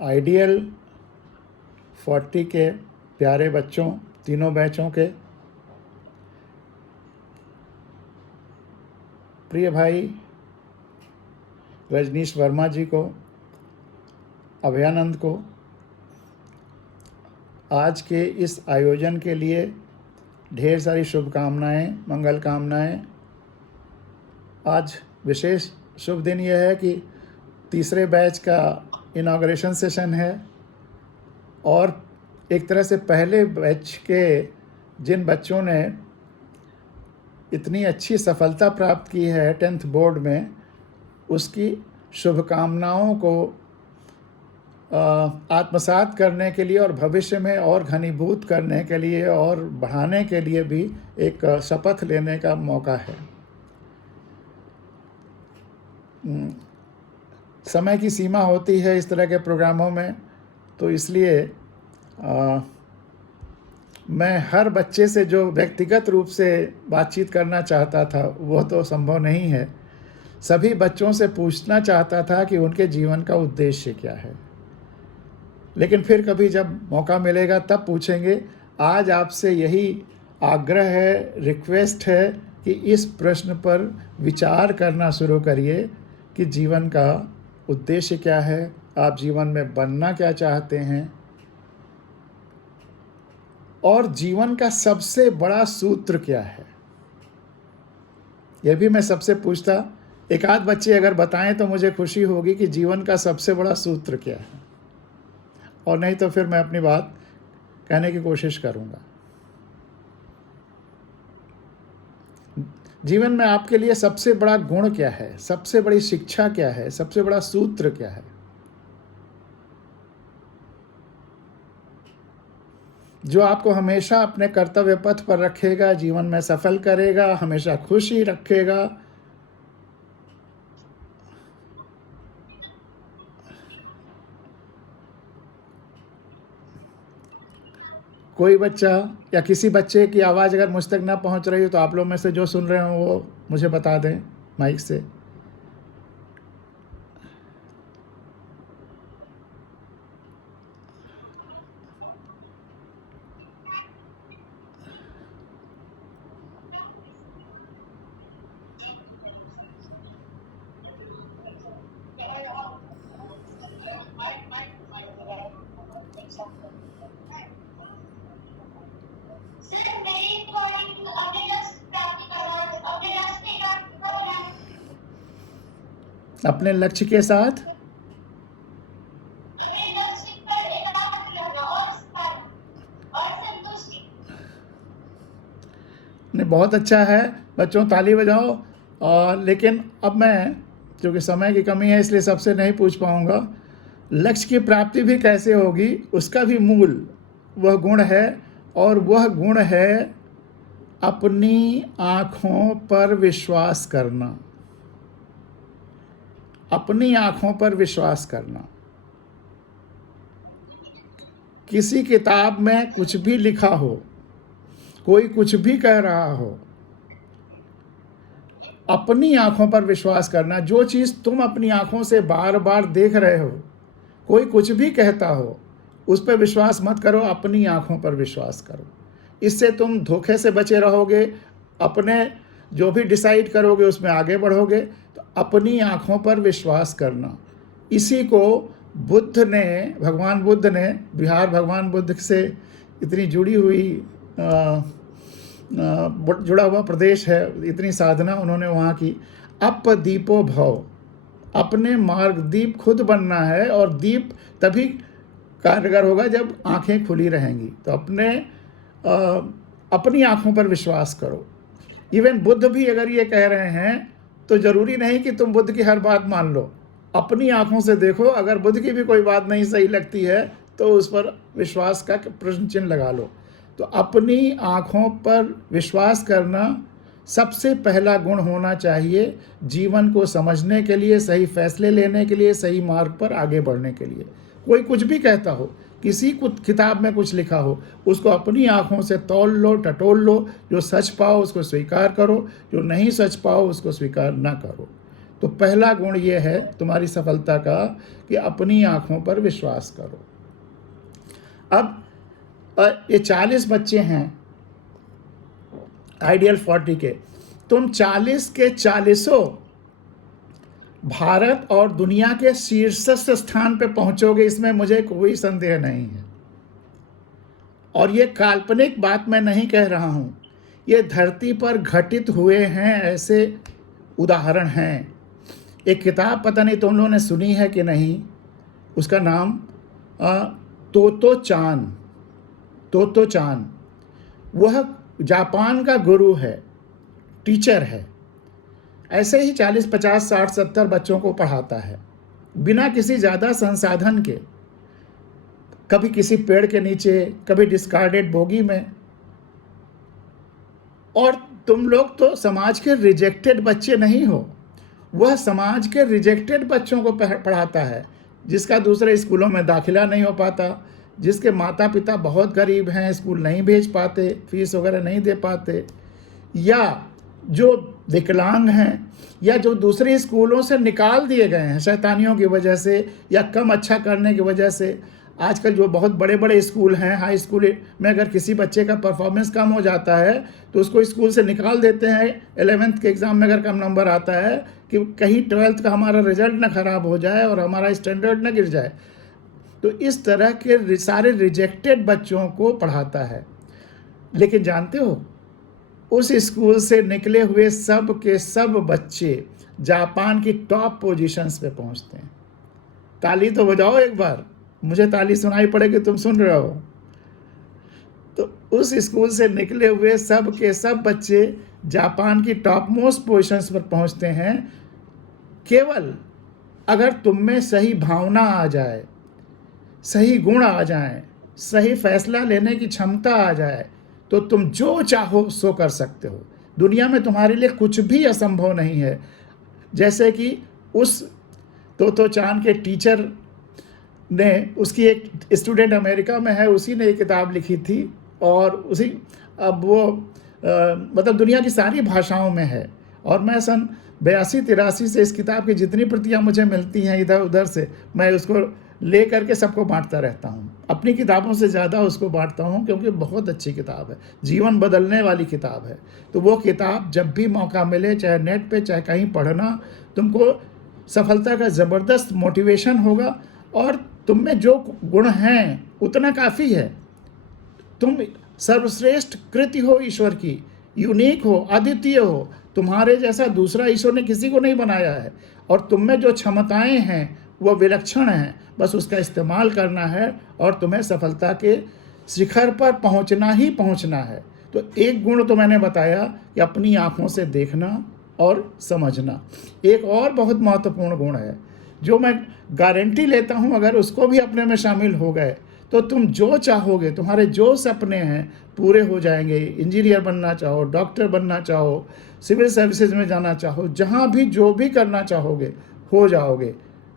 Ideal 40 के प्यारे बच्चों, तीनों बैचों के प्रिय भाई रजनीश वर्मा जी को, अभयानंद को आज के इस आयोजन के लिए ढेर सारी शुभकामनाएं, मंगल कामनाएं। आज विशेष शुभ दिन यह है कि तीसरे बैच का इनॉग्रेशन सेशन है और एक तरह से पहले बैच के जिन बच्चों ने इतनी अच्छी सफलता प्राप्त की है 10th बोर्ड में, उसकी शुभकामनाओं को आत्मसात करने के लिए और भविष्य में और घनीभूत करने के लिए और बढ़ाने के लिए भी एक शपथ लेने का मौका है। समय की सीमा होती है इस तरह के प्रोग्रामों में, तो इसलिए मैं हर बच्चे से जो व्यक्तिगत रूप से बातचीत करना चाहता था वो तो संभव नहीं है। सभी बच्चों से पूछना चाहता था कि उनके जीवन का उद्देश्य क्या है, लेकिन फिर कभी जब मौका मिलेगा तब पूछेंगे। आज आपसे यही आग्रह है, रिक्वेस्ट है कि इस प्रश्न पर विचार करना शुरू करिए कि जीवन का उद्देश्य क्या है, आप जीवन में बनना क्या चाहते हैं, और जीवन का सबसे बड़ा सूत्र क्या है। यह भी मैं सबसे पूछता, एक आध बच्चे अगर बताएं तो मुझे खुशी होगी कि जीवन का सबसे बड़ा सूत्र क्या है, और नहीं तो फिर मैं अपनी बात कहने की कोशिश करूंगा। जीवन में आपके लिए सबसे बड़ा गुण क्या है, सबसे बड़ी शिक्षा क्या है, सबसे बड़ा सूत्र क्या है, जो आपको हमेशा अपने कर्तव्य पथ पर रखेगा, जीवन में सफल करेगा, हमेशा खुशी रखेगा। कोई बच्चा या किसी बच्चे की आवाज़ अगर मुझ तक ना पहुंच रही हो तो आप लोग में से जो सुन रहे हो वो मुझे बता दें माइक से। अपने लक्ष्य के साथ नहीं, बहुत अच्छा है बच्चों, ताली बजाओ। लेकिन अब मैं, क्योंकि समय की कमी है इसलिए सबसे नहीं पूछ पाऊंगा, लक्ष्य की प्राप्ति भी कैसे होगी, उसका भी मूल वह गुण है, और वह गुण है अपनी आँखों पर विश्वास करना। अपनी आँखों पर विश्वास करना। किसी किताब में कुछ भी लिखा हो, कोई कुछ भी कह रहा हो, अपनी आँखों पर विश्वास करना। जो चीज़ तुम अपनी आँखों से बार बार देख रहे हो, कोई कुछ भी कहता हो, उस पर विश्वास मत करो, अपनी आँखों पर विश्वास करो। इससे तुम धोखे से बचे रहोगे, अपने जो भी डिसाइड करोगे उसमें आगे बढ़ोगे। तो अपनी आँखों पर विश्वास करना, इसी को बुद्ध ने, भगवान बुद्ध ने, बिहार भगवान बुद्ध से इतनी जुड़ी हुई जुड़ा हुआ प्रदेश है, इतनी साधना उन्होंने वहाँ की। अप दीपो भव, अपने मार्ग दीप खुद बनना है, और दीप तभी कारगर होगा जब आँखें खुली रहेंगी। तो अपनी आँखों पर विश्वास करो। इवन बुद्ध भी अगर ये कह रहे हैं तो ज़रूरी नहीं कि तुम बुद्ध की हर बात मान लो, अपनी आँखों से देखो। अगर बुद्ध की भी कोई बात नहीं सही लगती है तो उस पर विश्वास का प्रश्न चिन्ह लगा लो। तो अपनी आँखों पर विश्वास करना सबसे पहला गुण होना चाहिए जीवन को समझने के लिए, सही फैसले लेने के लिए, सही मार्ग पर आगे बढ़ने के लिए। कोई कुछ भी कहता हो, किसी किताब में कुछ लिखा हो, उसको अपनी आँखों से तौल लो, टटोल लो। जो सच पाओ उसको स्वीकार करो, जो नहीं सच पाओ उसको स्वीकार ना करो। तो पहला गुण ये है तुम्हारी सफलता का कि अपनी आँखों पर विश्वास करो। अब ये 40 बच्चे हैं आइडियल 40 के, तुम 40 के 40 भारत और दुनिया के शीर्षस्थ स्थान पे पहुंचोगे, इसमें मुझे कोई संदेह नहीं है। और ये काल्पनिक बात मैं नहीं कह रहा हूं, ये धरती पर घटित हुए हैं ऐसे उदाहरण हैं। एक किताब पता नहीं तुम लोगों ने सुनी है कि नहीं, उसका नाम तोतो चान। तोतो चान वह जापान का गुरु है, टीचर है। ऐसे ही 40, 50, 60, 70 बच्चों को पढ़ाता है बिना किसी ज़्यादा संसाधन के, कभी किसी पेड़ के नीचे, कभी डिस्कार्डेड बोगी में। और तुम लोग तो समाज के रिजेक्टेड बच्चे नहीं हो, वह समाज के रिजेक्टेड बच्चों को पढ़ाता है, जिसका दूसरे स्कूलों में दाखिला नहीं हो पाता, जिसके माता पिता बहुत गरीब हैं, स्कूल नहीं भेज पाते, फीस वगैरह नहीं दे पाते, या जो विकलांग हैं, या जो दूसरे स्कूलों से निकाल दिए गए हैं शैतानियों की वजह से या कम अच्छा करने की वजह से। आजकल जो बहुत बड़े बड़े स्कूल हैं, हाई स्कूल में अगर किसी बच्चे का परफॉर्मेंस कम हो जाता है तो उसको स्कूल से निकाल देते हैं। 11th के एग्ज़ाम में अगर कम नंबर आता है कि कहीं 12th का हमारा रिजल्ट ना ख़राब हो जाए और हमारा स्टैंडर्ड ना गिर जाए। तो इस तरह के सारे रिजेक्टेड बच्चों को पढ़ाता है। लेकिन जानते हो, उस स्कूल से निकले हुए सब के सब बच्चे जापान की टॉप पोजीशंस पे पहुंचते हैं। ताली तो बजाओ एक बार, मुझे ताली सुनाई पड़ेगी, तुम सुन रहे हो। तो उस स्कूल से निकले हुए सब के सब बच्चे जापान की टॉप मोस्ट पोजीशंस पर पहुंचते हैं, केवल अगर तुम में सही भावना आ जाए, सही गुण आ जाए, सही फैसला लेने की क्षमता आ जाए, तो तुम जो चाहो सो कर सकते हो। दुनिया में तुम्हारे लिए कुछ भी असंभव नहीं है। जैसे कि उस तोतो चान के टीचर ने, उसकी एक स्टूडेंट अमेरिका में है, उसी ने एक किताब लिखी थी, और उसी अब वो मतलब दुनिया की सारी भाषाओं में है। और मैं सन 82-83 से इस किताब की जितनी प्रतियां मुझे मिलती हैं इधर उधर से, मैं उसको ले करके सबको बांटता रहता हूँ। अपनी किताबों से ज़्यादा उसको बांटता हूँ, क्योंकि बहुत अच्छी किताब है, जीवन बदलने वाली किताब है। तो वो किताब जब भी मौका मिले, चाहे नेट पे चाहे कहीं पढ़ना, तुमको सफलता का ज़बरदस्त मोटिवेशन होगा। और तुम में जो गुण हैं उतना काफ़ी है। तुम सर्वश्रेष्ठ कृति हो ईश्वर की, यूनिक हो, अद्वितीय हो। तुम्हारे जैसा दूसरा ईश्वर ने किसी को नहीं बनाया है। और तुम में जो क्षमताएं हैं वो विलक्षण हैं, बस उसका इस्तेमाल करना है और तुम्हें सफलता के शिखर पर पहुंचना ही पहुंचना है। तो एक गुण तो मैंने बताया कि अपनी आँखों से देखना और समझना। एक और बहुत महत्वपूर्ण गुण है जो मैं गारंटी लेता हूं, अगर उसको भी अपने में शामिल हो गए तो तुम जो चाहोगे, तुम्हारे जो सपने हैं पूरे हो जाएंगे। इंजीनियर बनना चाहो, डॉक्टर बनना चाहो, सिविल सर्विसेज में जाना चाहो, जहां भी जो भी करना चाहोगे हो जाओगे।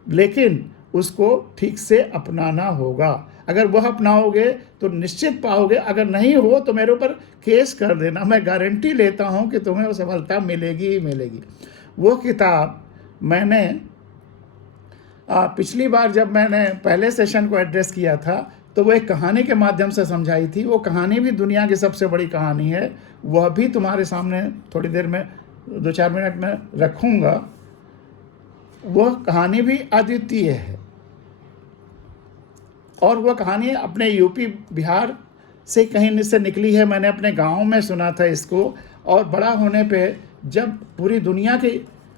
लेकिन उसको ठीक से अपनाना होगा। अगर वह अपनाओगे तो निश्चित पाओगे, अगर नहीं हो तो मेरे ऊपर केस कर देना, मैं गारंटी लेता हूं कि तुम्हें वो सफलता मिलेगी ही मिलेगी। वो किताब मैंने पिछली बार जब मैंने पहले सेशन को एड्रेस किया था तो वो एक कहानी के माध्यम से समझाई थी। वो कहानी भी दुनिया की सबसे बड़ी कहानी है, वह भी तुम्हारे सामने थोड़ी देर में 2-4 मिनट में रखूँगा। वह कहानी भी अद्वितीय है, और वह कहानी अपने यूपी बिहार से कहीं से निकली है। मैंने अपने गांव में सुना था इसको, और बड़ा होने पे जब पूरी दुनिया की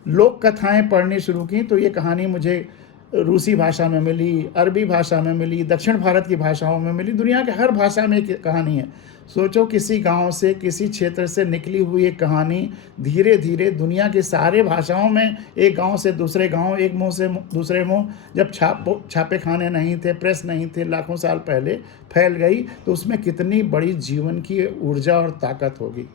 लोक कथाएं पढ़नी शुरू की तो ये कहानी मुझे रूसी भाषा में मिली, अरबी भाषा में मिली, दक्षिण भारत की भाषाओं में मिली, दुनिया के हर भाषा में एक कहानी है। सोचो, किसी गांव से, किसी क्षेत्र से निकली हुई एक कहानी धीरे धीरे दुनिया की सारे भाषाओं में, एक गांव से दूसरे गांव, एक मुंह से दूसरे मुंह, जब छापे खाने नहीं थे, प्रेस नहीं थे, लाखों साल पहले फैल गई, तो उसमें कितनी बड़ी जीवन की ऊर्जा और ताकत होगी।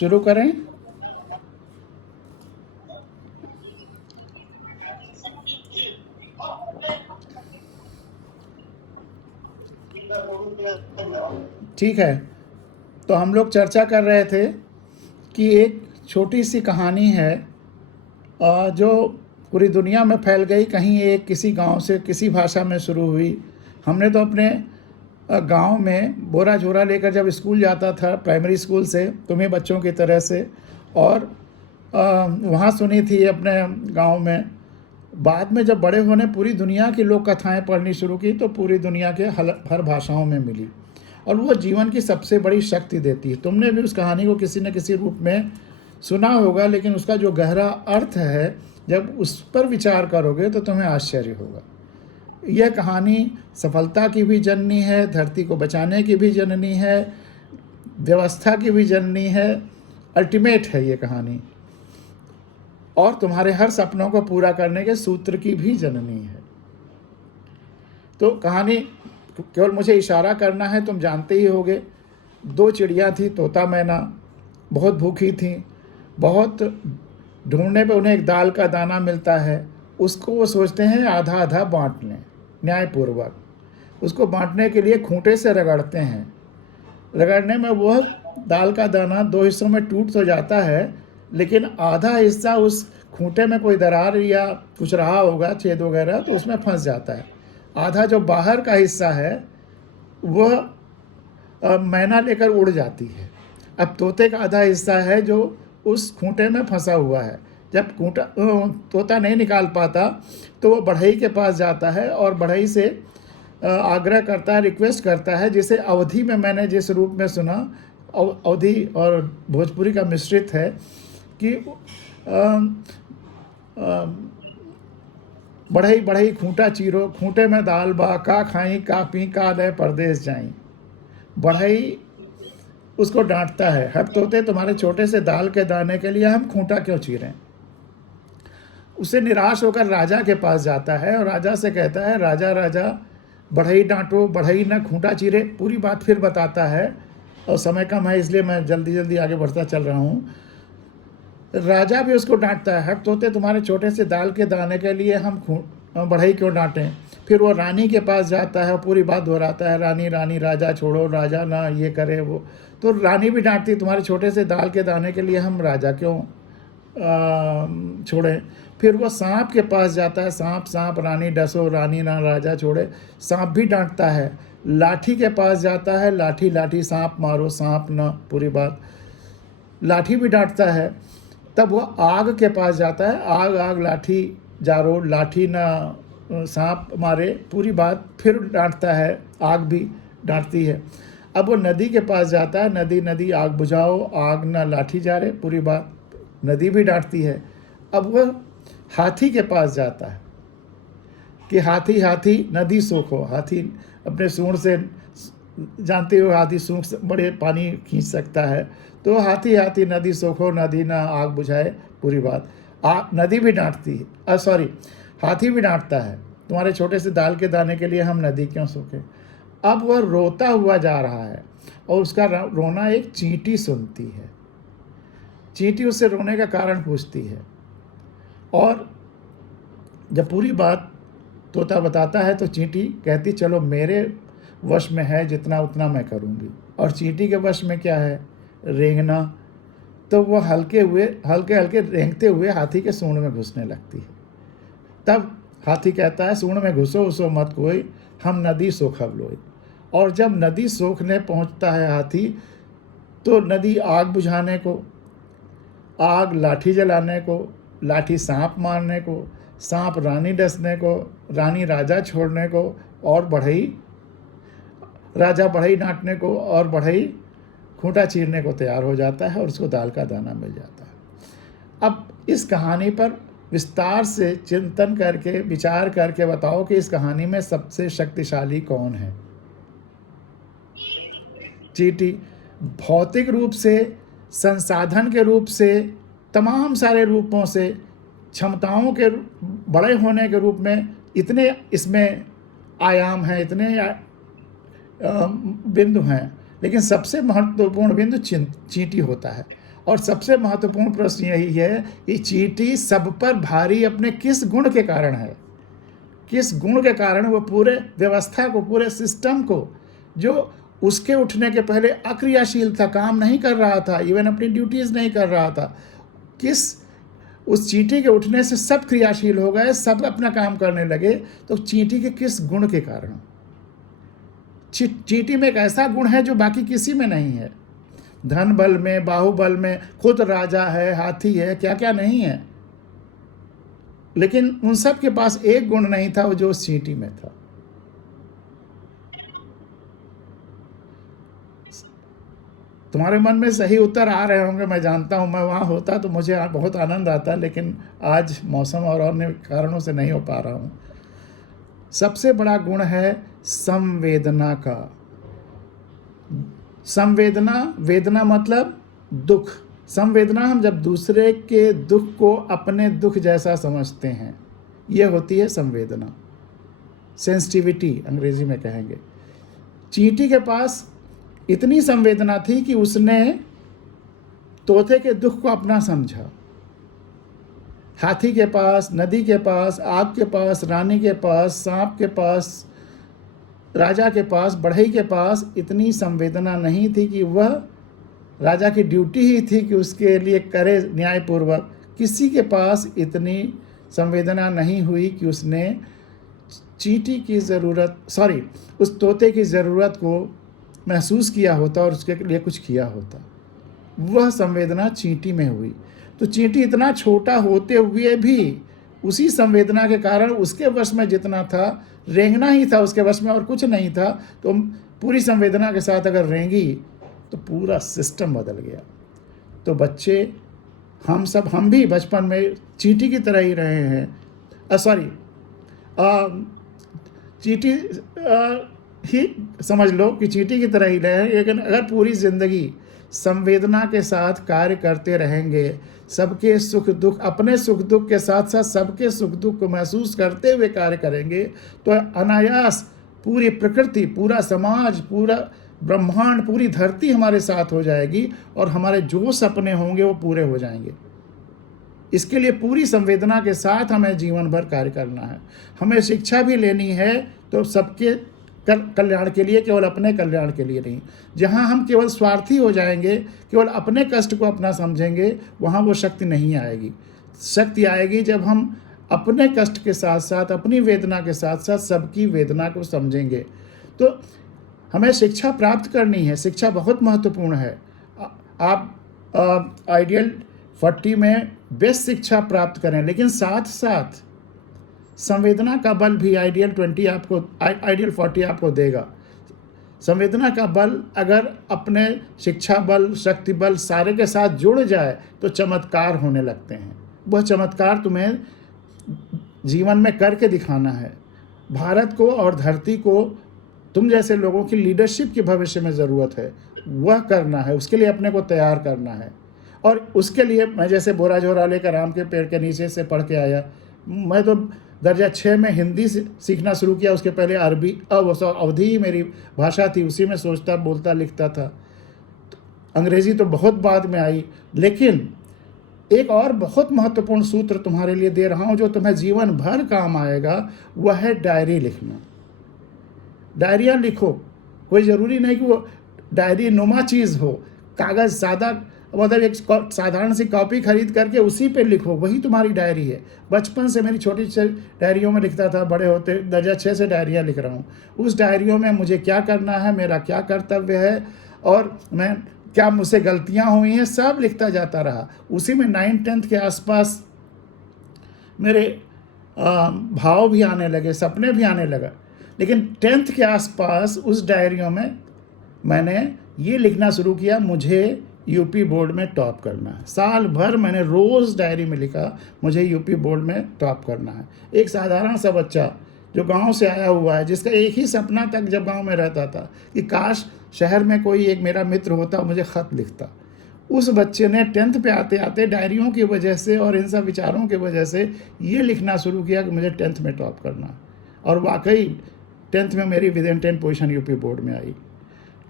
शुरू करें? ठीक है, तो हम लोग चर्चा कर रहे थे कि एक छोटी सी कहानी है जो पूरी दुनिया में फैल गई। कहीं एक किसी गांव से किसी भाषा में शुरू हुई। हमने तो अपने गांव में बोरा झोरा लेकर जब स्कूल जाता था, प्राइमरी स्कूल से, तुम्हें बच्चों की तरह से, और वहाँ सुनी थी अपने गांव में। बाद में जब बड़े होने पूरी दुनिया की लोक कथाएँ पढ़नी शुरू की तो पूरी दुनिया के हर भाषाओं में मिली, और वो जीवन की सबसे बड़ी शक्ति देती है। तुमने भी उस कहानी को किसी न किसी रूप में सुना होगा, लेकिन उसका जो गहरा अर्थ है, जब उस पर विचार करोगे तो तुम्हें आश्चर्य होगा। यह कहानी सफलता की भी जननी है, धरती को बचाने की भी जननी है, व्यवस्था की भी जननी है, अल्टीमेट है ये कहानी, और तुम्हारे हर सपनों को पूरा करने के सूत्र की भी जननी है। तो कहानी केवल मुझे इशारा करना है, तुम जानते ही होगे। दो चिड़िया थी, तोता मैना, बहुत भूखी थी। बहुत ढूंढने पे उन्हें एक दाल का दाना मिलता है, उसको वो सोचते हैं आधा आधा बांट लें न्यायपूर्वक। उसको बांटने के लिए खूंटे से रगड़ते हैं। रगड़ने में वह दाल का दाना दो हिस्सों में टूट तो जाता है, लेकिन आधा हिस्सा उस खूंटे में कोई दरार या कुछ रहा होगा, छेद वगैरह, तो उसमें फंस जाता है। आधा जो बाहर का हिस्सा है वह मैना लेकर उड़ जाती है। अब तोते का आधा हिस्सा है जो उस खूंटे में फंसा हुआ है। जब खूंटा तोता नहीं निकाल पाता तो वो बढ़ई के पास जाता है और बढ़ई से आग्रह करता है, रिक्वेस्ट करता है, जिसे अवधी में मैंने जिस रूप में सुना, अवधी और भोजपुरी का मिश्रित है, कि बढ़ई बढ़ई खूंटा चीरो, खूंटे में दाल बा, का खाई का पी का ले परदेश जाई। बढ़ई उसको डांटता है, हट तोते, तुम्हारे छोटे से दाल के दाने के लिए हम खूंटा क्यों चीरें। उसे निराश होकर राजा के पास जाता है और राजा से कहता है, राजा राजा, बढ़ई डांटो, बढ़ई ना खूंटा चीरे। पूरी बात फिर बताता है, और समय कम है इसलिए मैं जल्दी जल्दी आगे बढ़ता चल रहा हूँ। राजा भी उसको डांटता है, हट तोते, तुम्हारे छोटे से दाल के दाने के लिए हम बढ़ई क्यों डांटें। फिर वो रानी के पास जाता है और पूरी बात दोहराता है, रानी रानी राजा छोड़ो, राजा ना ये करे वो। तो रानी भी डांटती, तुम्हारे छोटे से दाल के दाने के लिए हम राजा क्यों छोड़ें। फिर वो सांप के पास जाता है, सांप सांप रानी डसो, रानी ना राजा छोड़े। सांप भी डांटता है। लाठी के पास जाता है, लाठी लाठी सांप मारो, सांप ना, पूरी बात। लाठी भी डांटता है। तब वो आग के पास जाता है, आग आग लाठी जारो, लाठी ना सांप मारे, पूरी बात फिर डांटता है, आग भी डांटती है। अब वो नदी के पास जाता है, नदी नदी आग बुझाओ, आग ना लाठी जा रहे, पूरी बात, नदी भी डांटती है। अब वह हाथी के पास जाता है कि हाथी हाथी नदी सोखो। हाथी अपने सूंड से, जानते हो हाथी सूंड से बड़े पानी खींच सकता है, तो हाथी हाथी नदी सोखो, नदी ना आग बुझाए, पूरी बात। नदी भी डांटती है, सॉरी, हाथी भी डांटता है, तुम्हारे छोटे से दाल के दाने के लिए हम नदी क्यों सोखें। अब वह रोता हुआ जा रहा है और उसका रोना एक चींटी सुनती है। चींटी उससे रोने का कारण पूछती है, और जब पूरी बात तोता बताता है तो चींटी कहती, चलो मेरे वश में है जितना उतना मैं करूँगी। और चींटी के वश में क्या है, रेंगना। तो वह हल्के हल्के रेंगते हुए हाथी के सूंड में घुसने लगती है। तब हाथी कहता है, सूंड में घुसो उसो मत कोई, हम नदी सोखब लोई। और जब नदी सोखने पहुंचता है हाथी, तो नदी आग बुझाने को, आग लाठी जलाने को, लाठी सांप मारने को, सांप रानी डसने को, रानी राजा छोड़ने को, और बढ़ई राजा बढ़ई डांटने को, और बढ़ई खूंटा चीरने को तैयार हो जाता है और उसको दाल का दाना मिल जाता है। अब इस कहानी पर विस्तार से चिंतन करके, विचार करके बताओ कि इस कहानी में सबसे शक्तिशाली कौन है। चींटी। भौतिक रूप से, संसाधन के रूप से, तमाम सारे रूपों से, क्षमताओं के बड़े होने के रूप में इतने इसमें आयाम हैं, इतने बिंदु हैं, लेकिन सबसे महत्वपूर्ण बिंदु चींटी होता है। और सबसे महत्वपूर्ण प्रश्न यही है कि चींटी सब पर भारी अपने किस गुण के कारण है, किस गुण के कारण वो पूरे व्यवस्था को, पूरे सिस्टम को, जो उसके उठने के पहले अक्रियाशील था, काम नहीं कर रहा था, इवन अपनी ड्यूटीज़ नहीं कर रहा था, किस उस चींटी के उठने से सब क्रियाशील हो गए, सब अपना काम करने लगे। तो चींटी के किस गुण के कारण? चींटी में एक ऐसा गुण है जो बाकी किसी में नहीं है। धन बल में, बाहुबल में, खुद राजा है, हाथी है, क्या क्या नहीं है, लेकिन उन सब के पास एक गुण नहीं था, वो जो उस चींटी में था। तुम्हारे मन में सही उत्तर आ रहे होंगे, मैं जानता हूँ। मैं वहाँ होता तो मुझे बहुत आनंद आता, लेकिन आज मौसम और अन्य कारणों से नहीं हो पा रहा हूँ। सबसे बड़ा गुण है संवेदना का। संवेदना, वेदना मतलब दुख। संवेदना हम जब दूसरे के दुख को अपने दुख जैसा समझते हैं, यह होती है संवेदना, सेंसिटिविटी अंग्रेजी में कहेंगे। चींटी के पास इतनी संवेदना थी कि उसने तोते के दुख को अपना समझा। हाथी के पास, नदी के पास, आग के पास, रानी के पास, सांप के पास, राजा के पास, बढ़ई के पास इतनी संवेदना नहीं थी कि वह, राजा की ड्यूटी ही थी कि उसके लिए करे न्यायपूर्वक। किसी के पास इतनी संवेदना नहीं हुई कि उसने चींटी की ज़रूरत, उस तोते की ज़रूरत को महसूस किया होता और उसके लिए कुछ किया होता। वह संवेदना चींटी में हुई। तो चींटी इतना छोटा होते हुए भी उसी संवेदना के कारण उसके वश में जितना था, रेंगना ही था उसके वश में और कुछ नहीं था। तो पूरी संवेदना के साथ अगर रेंगी तो पूरा सिस्टम बदल गया। तो बच्चे, हम भी बचपन में चींटी की तरह ही रहे हैं। चींटी ही समझ लो कि चींटी की तरह ही रहे हैं, लेकिन अगर पूरी ज़िंदगी संवेदना के साथ कार्य करते रहेंगे, सबके सुख दुख, अपने सुख दुख के साथ साथ सबके सुख दुख को महसूस करते हुए कार्य करेंगे, तो अनायास पूरी प्रकृति, पूरा समाज, पूरा ब्रह्मांड, पूरी धरती हमारे साथ हो जाएगी और हमारे जो सपने होंगे वो पूरे हो जाएंगे। इसके लिए पूरी संवेदना के साथ हमें जीवन भर कार्य करना है। हमें शिक्षा भी लेनी है तो सबके कल्याण के लिए, केवल अपने कल्याण के लिए नहीं। जहाँ हम केवल स्वार्थी हो जाएंगे, केवल अपने कष्ट को अपना समझेंगे, वहाँ वो शक्ति नहीं आएगी। शक्ति आएगी जब हम अपने कष्ट के साथ साथ, अपनी वेदना के साथ साथ सबकी वेदना को समझेंगे। तो हमें शिक्षा प्राप्त करनी है, शिक्षा बहुत महत्वपूर्ण है। आप आइडियल 40 में बेस्ट शिक्षा प्राप्त करें, लेकिन साथ साथ संवेदना का बल भी आइडियल 40 आपको देगा। संवेदना का बल अगर अपने शिक्षा बल, शक्ति बल सारे के साथ जुड़ जाए तो चमत्कार होने लगते हैं। वह चमत्कार तुम्हें जीवन में करके दिखाना है। भारत को और धरती को तुम जैसे लोगों की लीडरशिप की भविष्य में ज़रूरत है, वह करना है। उसके लिए अपने को तैयार करना है। और उसके लिए मैं जैसे बोरा झोरा लेकर आम के पेड़ के नीचे से पढ़ के आया। मैं तो दर्जा 6 में हिंदी सीखना शुरू किया। उसके पहले अरबी, अवधी ही मेरी भाषा थी, उसी में सोचता, बोलता, लिखता था। अंग्रेज़ी तो बहुत बाद में आई। लेकिन एक और बहुत महत्वपूर्ण सूत्र तुम्हारे लिए दे रहा हूँ जो तुम्हें जीवन भर काम आएगा, वह है डायरी लिखना। डायरियाँ लिखो। कोई ज़रूरी नहीं कि वो डायरी नुमा चीज़ हो। कागज़ सादा, मतलब एक साधारण सी कॉपी खरीद करके उसी पे लिखो, वही तुम्हारी डायरी है। बचपन से मेरी छोटी डायरियों में लिखता था, बड़े होते दर्जा 6 से डायरियाँ लिख रहा हूँ। उस डायरियों में मुझे क्या करना है, मेरा क्या कर्तव्य है और मैं क्या मुझसे गलतियाँ हुई हैं, सब लिखता जाता रहा। उसी में 9th-10th के आसपास मेरे भाव भी आने लगे, सपने भी आने लगा। लेकिन 10th के आसपास उस डायरियों में मैंने ये लिखना शुरू किया, मुझे यूपी बोर्ड में टॉप करना है। साल भर मैंने रोज़ डायरी में लिखा, मुझे यूपी बोर्ड में टॉप करना है। एक साधारण सा बच्चा जो गांव से आया हुआ है, जिसका एक ही सपना तक जब गांव में रहता था कि काश शहर में कोई एक मेरा मित्र होता, मुझे ख़त लिखता। उस बच्चे ने 10th पे आते आते डायरियों की वजह से और इन सब विचारों की वजह से ये लिखना शुरू किया कि मुझे 10th में टॉप करना है। और वाकई 10th में मेरी विदिन 10 पोजीशन यूपी बोर्ड में आई।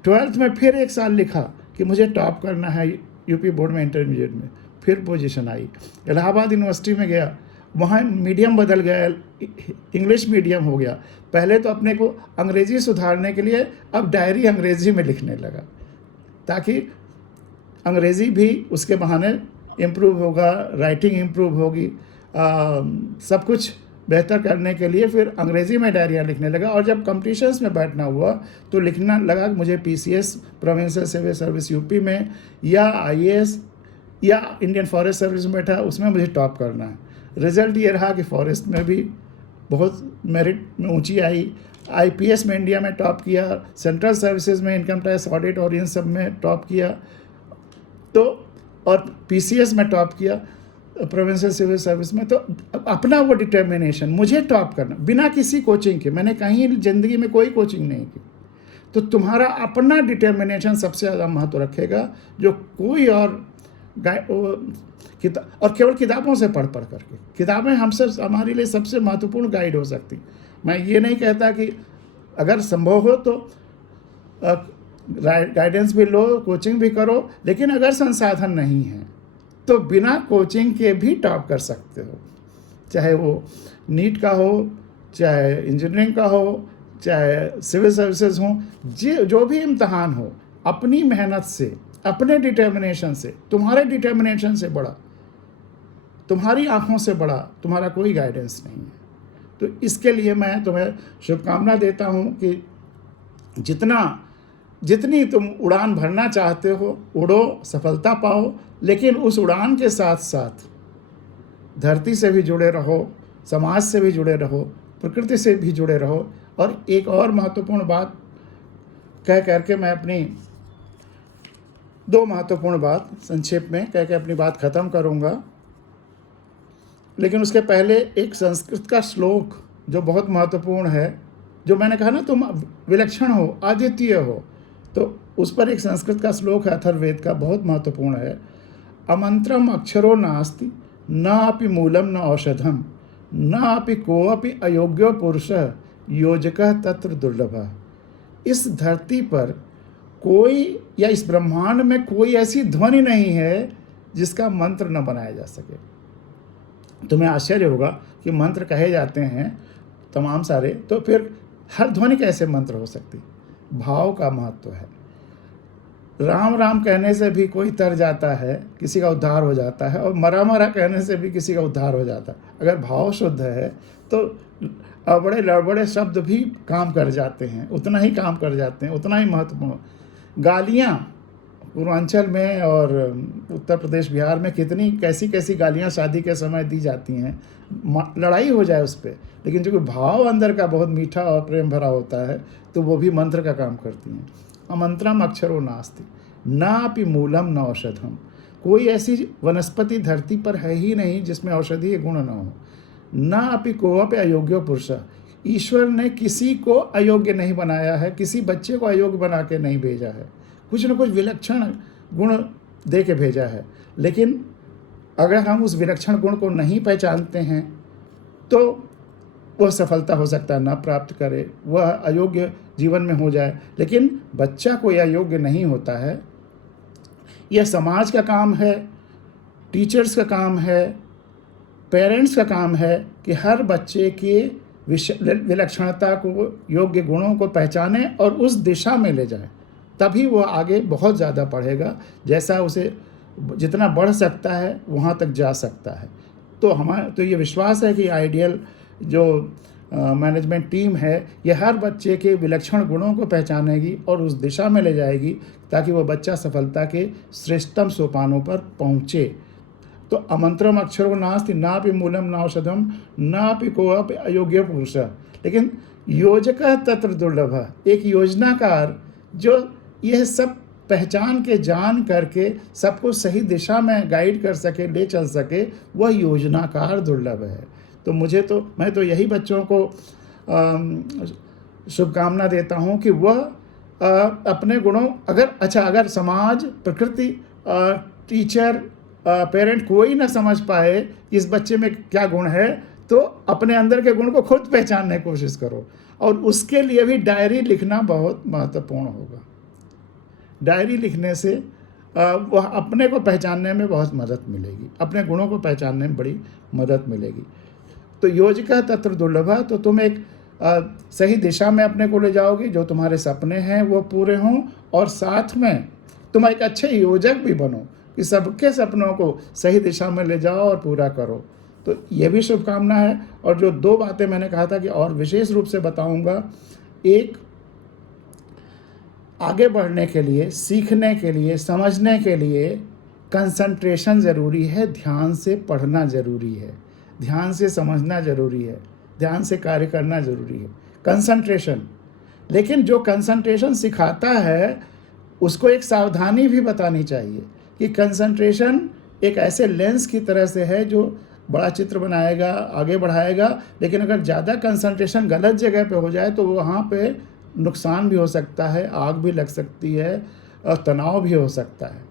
12th में फिर एक साल लिखा कि मुझे टॉप करना है यूपी बोर्ड में इंटरमीडिएट में, फिर पोजीशन आई। इलाहाबाद यूनिवर्सिटी में गया, वहाँ मीडियम बदल गया, इंग्लिश मीडियम हो गया। पहले तो अपने को अंग्रेज़ी सुधारने के लिए अब डायरी अंग्रेज़ी में लिखने लगा, ताकि अंग्रेज़ी भी उसके बहाने इम्प्रूव होगा, राइटिंग इम्प्रूव होगी, सब कुछ बेहतर करने के लिए फिर अंग्रेज़ी में डायरियाँ लिखने लगा। और जब कॉम्पिटिशन्स में बैठना हुआ तो लिखना लगा मुझे PCS provincial civil service UP में, या आईएएस, या इंडियन फॉरेस्ट सर्विस में बैठा, उसमें मुझे टॉप करना है। रिज़ल्ट ये रहा कि फॉरेस्ट में भी बहुत मेरिट में ऊंची आई, आईपीएस में इंडिया में टॉप किया, सेंट्रल सर्विसेज में इनकम टैक्स ऑडिट और इन सब में टॉप किया, तो और पीसीएस में टॉप किया, प्रोविंशियल सिविल सर्विस में। तो अपना वो डिटर्मिनेशन, मुझे टॉप करना बिना किसी कोचिंग के, मैंने कहीं ज़िंदगी में कोई कोचिंग नहीं की। तो तुम्हारा अपना डिटर्मिनेशन सबसे ज़्यादा महत्व रखेगा, जो कोई और और केवल किताबों से पढ़ करके। किताबें हमसे हमारे लिए सबसे महत्वपूर्ण गाइड हो सकती। मैं ये नहीं कहता कि अगर संभव हो तो गाइडेंस भी लो, कोचिंग भी करो, लेकिन अगर संसाधन नहीं है तो बिना कोचिंग के भी टॉप कर सकते हो, चाहे वो नीट का हो, चाहे इंजीनियरिंग का हो, चाहे सिविल सर्विसेज हो, जो भी इम्तहान हो, अपनी मेहनत से, अपने डिटर्मिनेशन से, तुम्हारे डिटर्मिनेशन से बड़ा, तुम्हारी आँखों से बड़ा तुम्हारा कोई गाइडेंस नहीं है। तो इसके लिए मैं तुम्हें शुभकामना देता हूँ कि जितनी तुम उड़ान भरना चाहते हो उड़ो, सफलता पाओ, लेकिन उस उड़ान के साथ साथ धरती से भी जुड़े रहो, समाज से भी जुड़े रहो, प्रकृति से भी जुड़े रहो। और एक और महत्वपूर्ण बात कह करके मैं अपनी 2 महत्वपूर्ण बात संक्षेप में कह के अपनी बात ख़त्म करूँगा, लेकिन उसके पहले एक संस्कृत का श्लोक जो बहुत महत्वपूर्ण है, जो मैंने कहा ना तुम विलक्षण हो, अद्वितीय हो, तो उस पर एक संस्कृत का श्लोक है अथर्ववेद का, बहुत महत्वपूर्ण है। अमंत्रम अक्षरो नास्ति न अपि मूलम न औषधम न अपि कोऽपि अयोग्यो पुरुषः योजकः तत्र दुर्लभः। इस धरती पर कोई, या इस ब्रह्मांड में कोई ऐसी ध्वनि नहीं है जिसका मंत्र न बनाया जा सके। तुम्हें आश्चर्य होगा कि मंत्र कहे जाते हैं तमाम सारे, तो फिर हर ध्वनि कैसे मंत्र हो सकती? भाव का महत्व है। राम राम कहने से भी कोई तर जाता है, किसी का उद्धार हो जाता है, और मरा मरा कहने से भी किसी का उद्धार हो जाता है। अगर भाव शुद्ध है तो बड़े लड़बड़े शब्द भी काम कर जाते हैं, उतना ही काम कर जाते हैं, उतना ही महत्वपूर्ण। गालियाँ पूर्वांचल में और उत्तर प्रदेश बिहार में कितनी कैसी गालियाँ शादी के समय दी जाती हैं, लड़ाई हो जाए उस पर, लेकिन जो भाव अंदर का बहुत मीठा और प्रेम भरा होता है तो वो भी मंत्र का काम करती हैं। अमंत्रम अक्षरो नास्ति नापि मूलम न औषधम। कोई ऐसी वनस्पति धरती पर है ही नहीं जिसमें औषधीय गुण न हो। न अपि कोऽपि अयोग्यो पुरुष। ईश्वर ने किसी को अयोग्य नहीं बनाया है, किसी बच्चे को अयोग्य बना के नहीं भेजा है, कुछ न कुछ विलक्षण गुण दे के भेजा है। लेकिन अगर हम उस विलक्षण गुण को नहीं पहचानते हैं तो वह सफलता हो सकता है ना प्राप्त करे, वह अयोग्य जीवन में हो जाए। लेकिन बच्चा कोई अयोग्य नहीं होता है। यह समाज का काम है, टीचर्स का काम है, पेरेंट्स का काम है कि हर बच्चे की विलक्षणता को, योग्य गुणों को पहचाने और उस दिशा में ले जाए, तभी वो आगे बहुत ज़्यादा पढ़ेगा। जैसा उसे जितना बढ़ सकता है वहाँ तक जा सकता है। तो ये विश्वास है कि आइडियल जो मैनेजमेंट टीम है ये हर बच्चे के विलक्षण गुणों को पहचानेगी और उस दिशा में ले जाएगी ताकि वो बच्चा सफलता के श्रेष्ठतम सोपानों पर पहुँचे। तो अमंत्रम अक्षरो नास्ति नापि मूलम नौषधम नापि कोऽपि अयोग्य पुरुष। लेकिन योजकः तत्र दुर्लभः। एक योजनाकार जो यह सब पहचान के, जान करके सबको सही दिशा में गाइड कर सके, ले चल सके, वह योजनाकार दुर्लभ है। तो मैं तो यही बच्चों को शुभकामना देता हूँ कि वह अपने गुणों, अगर समाज, प्रकृति, टीचर, पेरेंट कोई ना समझ पाए इस बच्चे में क्या गुण है, तो अपने अंदर के गुण को खुद पहचानने की कोशिश करो। और उसके लिए भी डायरी लिखना बहुत महत्वपूर्ण होगा। डायरी लिखने से वह अपने को पहचानने में बहुत मदद मिलेगी, अपने गुणों को पहचानने में बड़ी मदद मिलेगी। तो योजिका तत्र दुर्लभा, तो तुम एक सही दिशा में अपने को ले जाओगी, जो तुम्हारे सपने हैं वो पूरे हों, और साथ में तुम एक अच्छे योजक भी बनो कि सबके सपनों को सही दिशा में ले जाओ और पूरा करो। तो ये भी शुभकामना है। और जो 2 बातें मैंने कहा था कि और विशेष रूप से बताऊंगा, एक आगे बढ़ने के लिए, सीखने के लिए, समझने के लिए कंसंट्रेशन ज़रूरी है, ध्यान से पढ़ना ज़रूरी है, ध्यान से समझना ज़रूरी है, ध्यान से कार्य करना ज़रूरी है, कंसंट्रेशन। लेकिन जो कंसंट्रेशन सिखाता है उसको एक सावधानी भी बतानी चाहिए कि कंसंट्रेशन एक ऐसे लेंस की तरह से है जो बड़ा चित्र बनाएगा, आगे बढ़ाएगा, लेकिन अगर ज़्यादा कंसंट्रेशन गलत जगह पे हो जाए तो वहाँ पे नुकसान भी हो सकता है, आग भी लग सकती है और तनाव भी हो सकता है।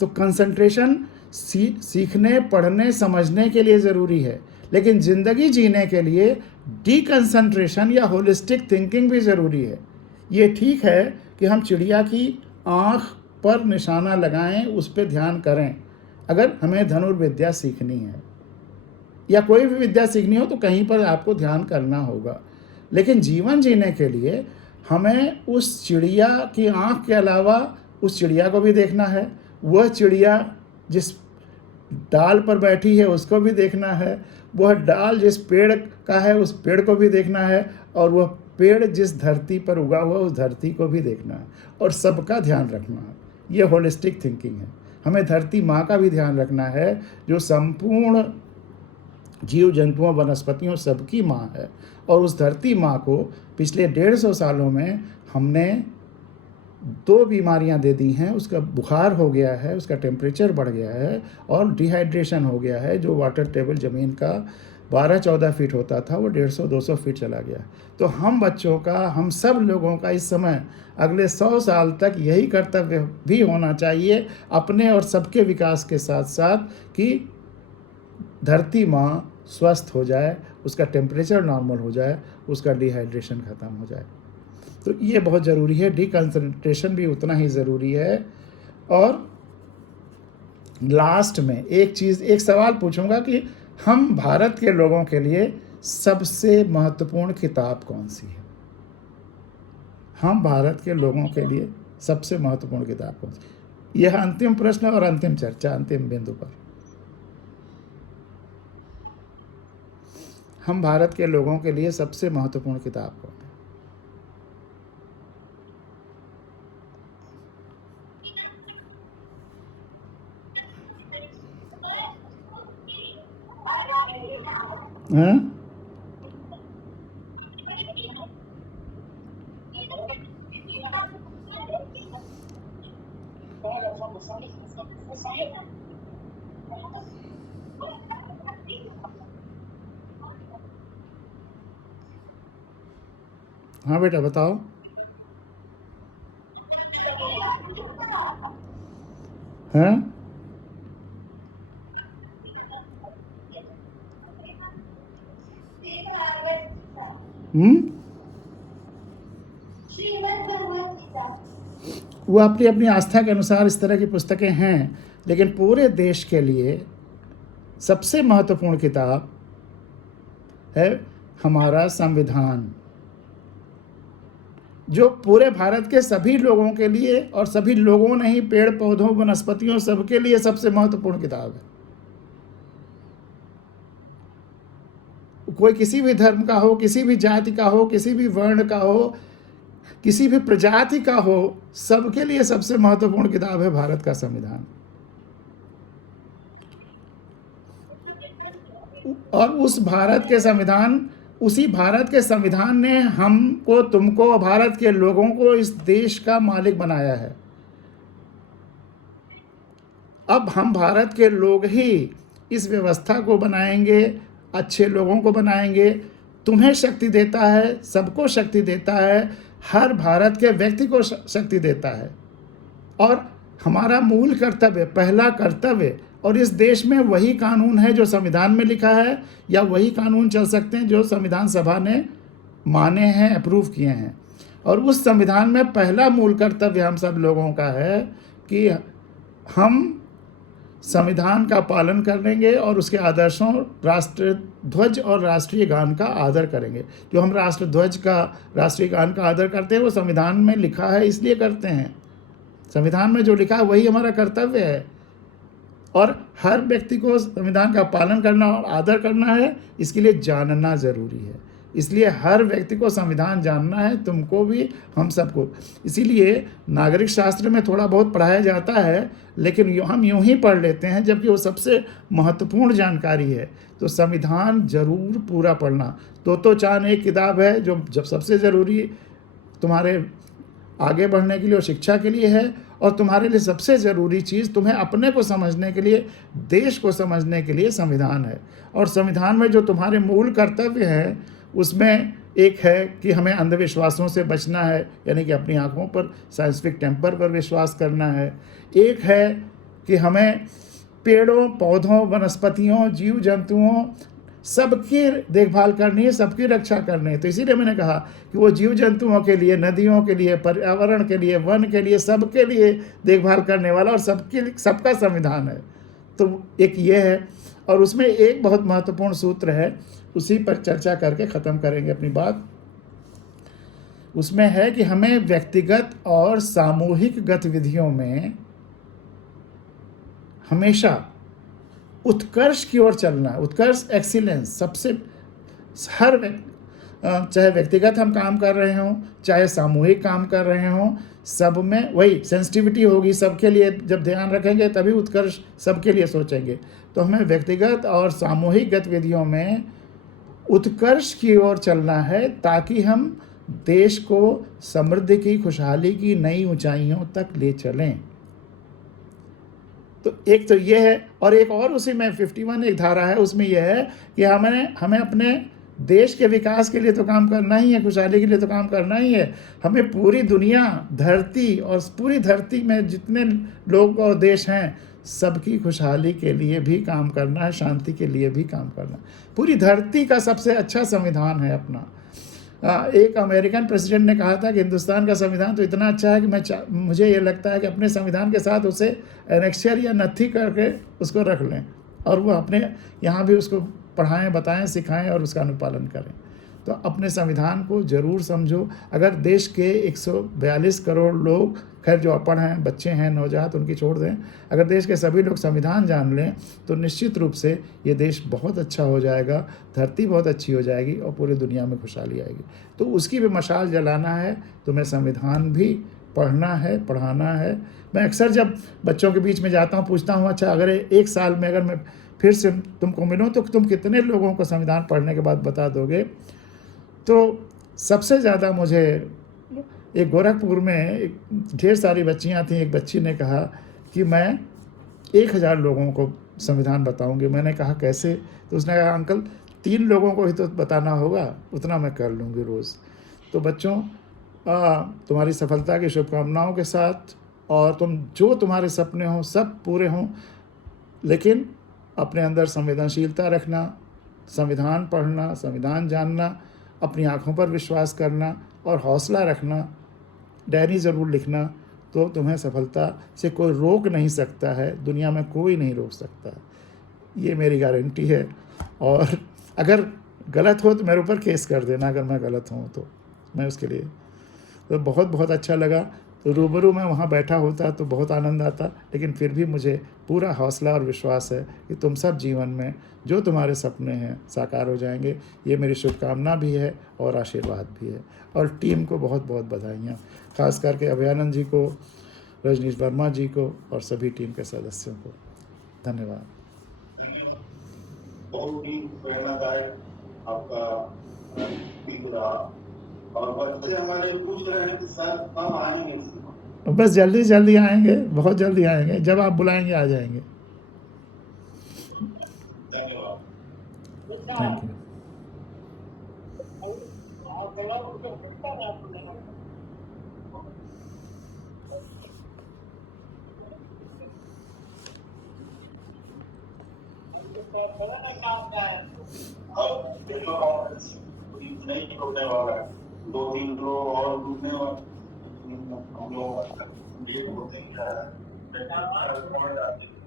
तो कंसंट्रेशन सीखने, पढ़ने, समझने के लिए ज़रूरी है, लेकिन ज़िंदगी जीने के लिए डीकंसंट्रेशन या होलिस्टिक थिंकिंग भी ज़रूरी है। ये ठीक है कि हम चिड़िया की आँख पर निशाना लगाएं, उस पर ध्यान करें। अगर हमें धनुर्विद्या सीखनी है या कोई भी विद्या सीखनी हो तो कहीं पर आपको ध्यान करना होगा, लेकिन जीवन जीने के लिए हमें उस चिड़िया की आँख के अलावा उस चिड़िया को भी देखना है, वह चिड़िया जिस डाल पर बैठी है उसको भी देखना है, वह डाल जिस पेड़ का है उस पेड़ को भी देखना है, और वह पेड़ जिस धरती पर उगा हुआ उस धरती को भी देखना है, और सबका ध्यान रखना है। ये होलिस्टिक थिंकिंग है। हमें धरती माँ का भी ध्यान रखना है, जो संपूर्ण जीव जंतुओं, वनस्पतियों सबकी माँ है। और उस धरती माँ को पिछले 150 सालों में हमने 2 बीमारियां दे दी हैं। उसका बुखार हो गया है, उसका टेम्परेचर बढ़ गया है, और डिहाइड्रेशन हो गया है। जो वाटर टेबल ज़मीन का 12-14 फीट होता था वो 150-200 फीट चला गया। तो हम बच्चों का, हम सब लोगों का इस समय अगले 100 साल तक यही कर्तव्य भी होना चाहिए, अपने और सबके विकास के साथ साथ, कि धरती माँ स्वस्थ हो जाए, उसका टेम्परेचर नॉर्मल हो जाए, उसका डिहाइड्रेशन ख़त्म हो जाए। तो ये बहुत ज़रूरी है। डीकंसंट्रेशन भी उतना ही ज़रूरी है। और लास्ट में एक सवाल पूछूंगा कि हम भारत के लोगों के लिए सबसे महत्वपूर्ण किताब कौन सी है? हम भारत के लोगों के लिए सबसे महत्वपूर्ण किताब कौन सी? यह अंतिम प्रश्न और अंतिम चर्चा, अंतिम बिंदु पर। हम भारत के लोगों के लिए सबसे महत्वपूर्ण किताब कौन है? हाँ? हाँ बेटा बताओ। हाँ? वो अपनी अपनी आस्था के अनुसार इस तरह की पुस्तकें हैं, लेकिन पूरे देश के लिए सबसे महत्वपूर्ण किताब है हमारा संविधान, जो पूरे भारत के सभी लोगों के लिए, और सभी लोगों नहीं, पेड़ पौधों, वनस्पतियों, सबके लिए सबसे महत्वपूर्ण किताब है। कोई किसी भी धर्म का हो, किसी भी जाति का हो, किसी भी वर्ण का हो, किसी भी प्रजाति का हो, सबके लिए सबसे महत्वपूर्ण किताब है भारत का संविधान। और उसी भारत के संविधान ने हमको, तुमको, भारत के लोगों को इस देश का मालिक बनाया है। अब हम भारत के लोग ही इस व्यवस्था को बनाएंगे, अच्छे लोगों को बनाएंगे। तुम्हें शक्ति देता है, सबको शक्ति देता है, हर भारत के व्यक्ति को शक्ति देता है। और हमारा मूल कर्तव्य, पहला कर्तव्य, और इस देश में वही कानून है जो संविधान में लिखा है, या वही कानून चल सकते हैं जो संविधान सभा ने माने हैं, अप्रूव किए हैं। और उस संविधान में पहला मूल कर्तव्य हम सब लोगों का है कि हम संविधान का पालन करेंगे और उसके आदर्शों, राष्ट्र ध्वज और राष्ट्रीय गान का आदर करेंगे। जो हम राष्ट्र ध्वज का, राष्ट्रीय गान का आदर करते हैं वो संविधान में लिखा है इसलिए करते हैं। संविधान में जो लिखा है वही हमारा कर्तव्य है और हर व्यक्ति को संविधान का पालन करना और आदर करना है, इसके लिए जानना ज़रूरी है। इसलिए हर व्यक्ति को संविधान जानना है, तुमको भी, हम सबको। इसीलिए नागरिक शास्त्र में थोड़ा बहुत पढ़ाया जाता है, लेकिन हम यूं ही पढ़ लेते हैं, जबकि वो सबसे महत्वपूर्ण जानकारी है। तो संविधान जरूर पूरा पढ़ना। तो चांद एक किताब है जो जब सबसे ज़रूरी तुम्हारे आगे बढ़ने के लिए और शिक्षा के लिए है, और तुम्हारे लिए सबसे ज़रूरी चीज़ तुम्हें अपने को समझने के लिए, देश को समझने के लिए संविधान है। और संविधान में जो तुम्हारे मूल कर्तव्य हैं उसमें एक है कि हमें अंधविश्वासों से बचना है, यानी कि अपनी आँखों पर, साइंटिफिक टेम्पर पर विश्वास करना है। एक है कि हमें पेड़ों, पौधों, वनस्पतियों, जीव जंतुओं सबकी देखभाल करनी है, सबकी रक्षा करनी है। तो इसीलिए मैंने कहा कि वो जीव जंतुओं के लिए, नदियों के लिए, पर्यावरण के लिए, वन के लिए, सबके लिए देखभाल करने वाला और सबका संविधान है। तो एक ये है, और उसमें एक बहुत महत्वपूर्ण सूत्र है, उसी पर चर्चा करके ख़त्म करेंगे अपनी बात। उसमें है कि हमें व्यक्तिगत और सामूहिक गतिविधियों में हमेशा उत्कर्ष की ओर चलना है। उत्कर्ष, एक्सीलेंस, सबसे हर चाहे व्यक्तिगत हम काम कर रहे हों, चाहे सामूहिक काम कर रहे हों, सब में वही सेंसिटिविटी होगी। सबके लिए जब ध्यान रखेंगे तभी उत्कर्ष, सबके लिए सोचेंगे। तो हमें व्यक्तिगत और सामूहिक गतिविधियों में उत्कर्ष की ओर चलना है, ताकि हम देश को समृद्धि की, खुशहाली की नई ऊंचाइयों तक ले चलें। तो एक तो ये है, और एक और उसी में 51 एक धारा है, उसमें यह है कि हमें अपने देश के विकास के लिए तो काम करना ही है, खुशहाली के लिए तो काम करना ही है। हमें पूरी दुनिया, धरती, और पूरी धरती में जितने लोग और देश हैं, सबकी खुशहाली के लिए भी काम करना है, शांति के लिए भी काम करना है। पूरी धरती का सबसे अच्छा संविधान है अपना। एक अमेरिकन प्रेसिडेंट ने कहा था कि हिंदुस्तान का संविधान तो इतना अच्छा है कि मुझे ये लगता है कि अपने संविधान के साथ उसे एनेक्चर या नथी करके उसको रख लें, और वो अपने यहाँ भी उसको पढ़ाएं, बताएं, सिखाएं और उसका अनुपालन करें। तो अपने संविधान को ज़रूर समझो। अगर देश के 142 करोड़ लोग, खैर जो अनपढ़ हैं, बच्चे हैं, नौजवान, उनकी छोड़ दें, अगर देश के सभी लोग संविधान जान लें तो निश्चित रूप से ये देश बहुत अच्छा हो जाएगा, धरती बहुत अच्छी हो जाएगी और पूरी दुनिया में खुशहाली आएगी। तो उसकी भी मशाल जलाना है, तुम्हें संविधान भी पढ़ना है, पढ़ाना है। मैं अक्सर जब बच्चों के बीच में जाता हूँ पूछता हूँ, अच्छा अगर एक साल में अगर मैं फिर से तुमको मिलूँ तो तुम कितने लोगों को संविधान पढ़ने के बाद बता दोगे? तो सबसे ज़्यादा मुझे एक गोरखपुर में ढेर सारी बच्चियां थीं, एक बच्ची ने कहा कि मैं 1000 लोगों को संविधान बताऊंगी। मैंने कहा कैसे? तो उसने कहा अंकल 3 लोगों को ही तो बताना होगा, उतना मैं कर लूँगी रोज़। तो बच्चों, तुम्हारी सफलता की शुभकामनाओं के साथ, और जो तुम्हारे सपने हों सब पूरे हों, लेकिन अपने अंदर संवेदनशीलता रखना, संविधान पढ़ना, संविधान जानना, अपनी आँखों पर विश्वास करना और हौसला रखना, डायरी ज़रूर लिखना, तो तुम्हें सफलता से कोई रोक नहीं सकता है, दुनिया में कोई नहीं रोक सकता। ये मेरी गारंटी है। और अगर गलत हो तो मेरे ऊपर केस कर देना, अगर मैं गलत हूँ तो मैं उसके लिए। तो बहुत बहुत अच्छा लगा। तो रूबरू में वहाँ बैठा होता तो बहुत आनंद आता, लेकिन फिर भी मुझे पूरा हौसला और विश्वास है कि तुम सब जीवन में जो तुम्हारे सपने हैं साकार हो जाएंगे। ये मेरी शुभकामना भी है और आशीर्वाद भी है। और टीम को बहुत बहुत बधाइयाँ, खास करके अभयानंद जी को, रजनीश वर्मा जी को और सभी टीम के सदस्यों को धन्यवाद। बहुत ही प्रेरणादायक आपका स्पीच रहा, और बच्चे हमारे पूछ रहे हैं कि सर कब आएंगे? बस जल्दी जल्दी आएंगे, बहुत जल्दी आएंगे, जब आप बुलाएंगे आ जाएंगे। धन्यवाद। Thank you. नहीं होने वाला है, 2-3 लोग और जुड़ने वाले, हम लोग लेट होते ही जा रहा है। टेक्निक रिकॉर्ड आती है,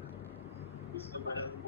इसकी वजह से